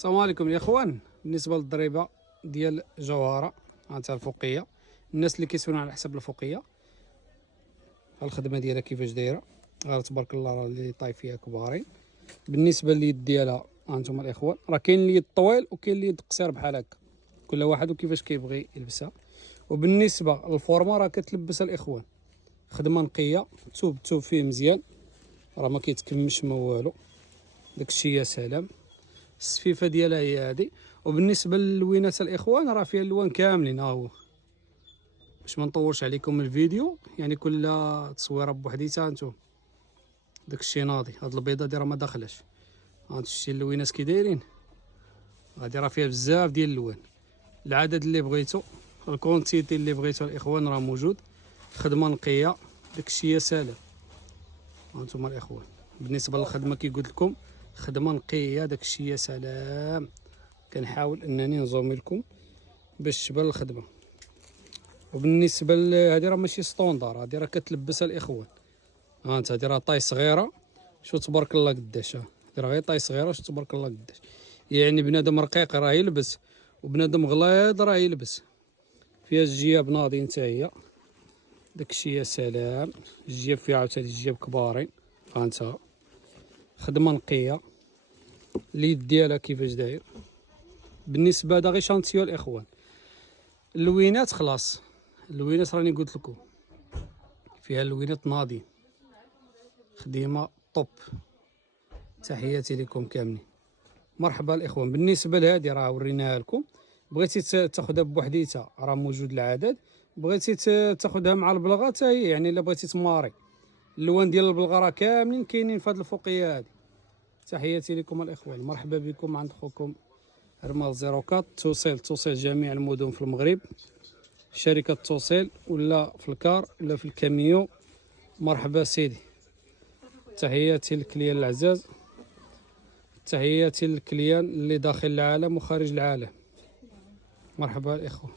السلام عليكم يا اخوان. بالنسبه للضريبه ديال جوهره هانتا الفوقيه، الناس اللي كيسولون على حساب الفوقيه الخدمه ديالها كيفاش دايره، غير تبارك الله راه اللي طايف فيها كبارين. بالنسبه لليد ديالها هانتوما الاخوان، راه كاين اليد طويل وكاين اليد قصير بحال هكا، كل واحد وكيفاش كيبغي يلبسها. وبالنسبه للفورمه راه كتلبسها الاخوان خدمه نقيه، الثوب فيه مزيان، راه ما كيتكمش ما والو، داكشي يا سلام. السفيفه ديالها هي هادي. وبالنسبه للوينات الاخوان راه فيها اللوان كاملين، ها هو باش ما نطولش عليكم الفيديو، يعني كل تصويره بوحديتها. انتم داكشي ناضي، هاد البيضه دي راه ما داخلاش. هاد شتي اللوينات كي دايرين، هادي راه فيها بزاف ديال اللوان. العدد اللي بغيتو، الكونتيتي اللي بغيتو الاخوان راه موجود، خدمه نقيه، داكشي يا سلام. هانتوما الاخوان بالنسبه للخدمه كي قلت لكم خدمه نقيه، داكشي يا سلام. كنحاول انني نزومي لكم باش تبان الخدمه. وبالنسبه لهادي راه ماشي ستوندار، هادي راه كتلبسها الاخوان. ها انت هادي راه طاي صغيره، شو تبارك الله قداش، هادي راه غير طاي صغيره، شو تبارك الله قداش. يعني بنادم رقيق راه يلبس، وبنادم غليظ راه يلبس. فيها الجياب ناضي نتا هي، داكشي يا سلام. الجياب فيها عاوتاني الجياب كبارين، ها انت خدمه نقيه. اليد ديالها كيفاش داير. بالنسبه هذا غير شانتيو الاخوان. اللوينات خلاص، اللوينات راني قلت لكم فيها اللوينات ناضي، خديمه طوب. تحياتي لكم كاملين، مرحبا الاخوان. بالنسبه لهذه راه وريناها لكم، بغيتي تاخذها بوحديتها راه موجود العدد، بغيتي تاخذها مع البلغه حتى هي، يعني الا بغيتي تماري اللوان ديال البلغه راه كاملين كاينين في هذه الفوقيه هذه. تحياتي لكم الاخوان، مرحبا بكم عند خوكم رمال 04. توصيل جميع المدن في المغرب، شركه توصيل ولا في الكار ولا في الكاميو. مرحبا سيدي. تحياتي للكليان العزاز، تحياتي للكليان اللي داخل العالم وخارج العالم. مرحبا الاخوه.